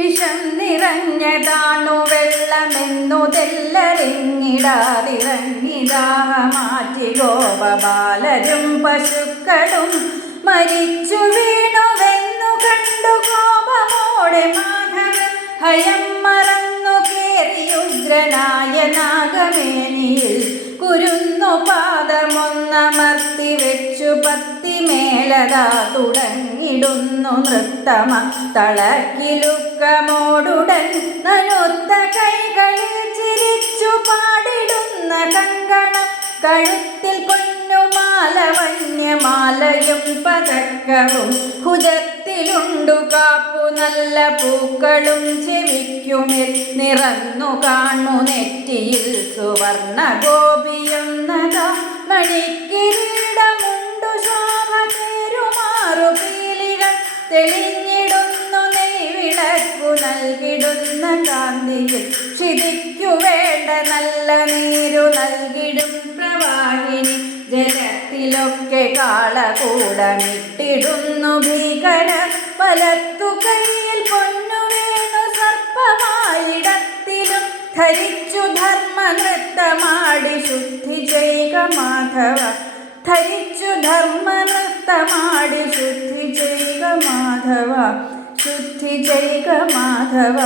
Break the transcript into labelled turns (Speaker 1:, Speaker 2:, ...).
Speaker 1: വിഷം നിറഞ്ഞതാണു വെള്ളമെന്നു തെല്ലറിഞ്ഞിടാതിറങ്ങിദാഹ മാറ്റി ഗോപബാലരും പശുക്കളും മരിച്ചു വീണുവെന്നു കണ്ടു കോപമോടെ മാധവൻ ഭയം മറന്നു കേറിയുദ്രനായ നാഗമേനിയിൽ കുരുന്നു പാദമൊന്നമ പത്തിമേലതാ തുടങ്ങിടുന്നു നൃത്തമ തളക്കിലുക്കമോടുടൻ നനുത്ത കൈകളിൽ ചിരിച്ചു പാടിടുന്ന കങ്കണം കഴുത്തിൽ കൊന്നുമാല വന്യമാലയും പതക്കവും ഭുജത്തിലുണ്ടു കാപ്പു നല്ല പൂക്കളും ചെവിക്കുമിൽ നിറന്നു കാണു നെറ്റിയിൽ സുവർണ ഗോപിയെന്നതാ തെളിഞ്ഞിടുന്നു നെയ്വിളക്കു നൽകിടുന്ന കാന്തിയിൽ. ക്ഷിതിക്കു വേണ്ട നല്ല നീരു നൽകിടും പ്രവാഹിനി. ജലത്തിലൊക്കെ കാളകൂടമിട്ടിടുന്നു ഭീകര വലത്തു കയ്യിൽ പൊന്നു സർപ്പമായിടത്തിലും. ധരിച്ചു ധർമ്മ നൃത്തമാടി ശുദ്ധി ചെയ്യുക മാധവ. ധരിച്ചു ധർമ്മ നൃത്തമാടി ശുദ്ധി മാധവ ശുദ്ധി ചെയ്യുക മാധവ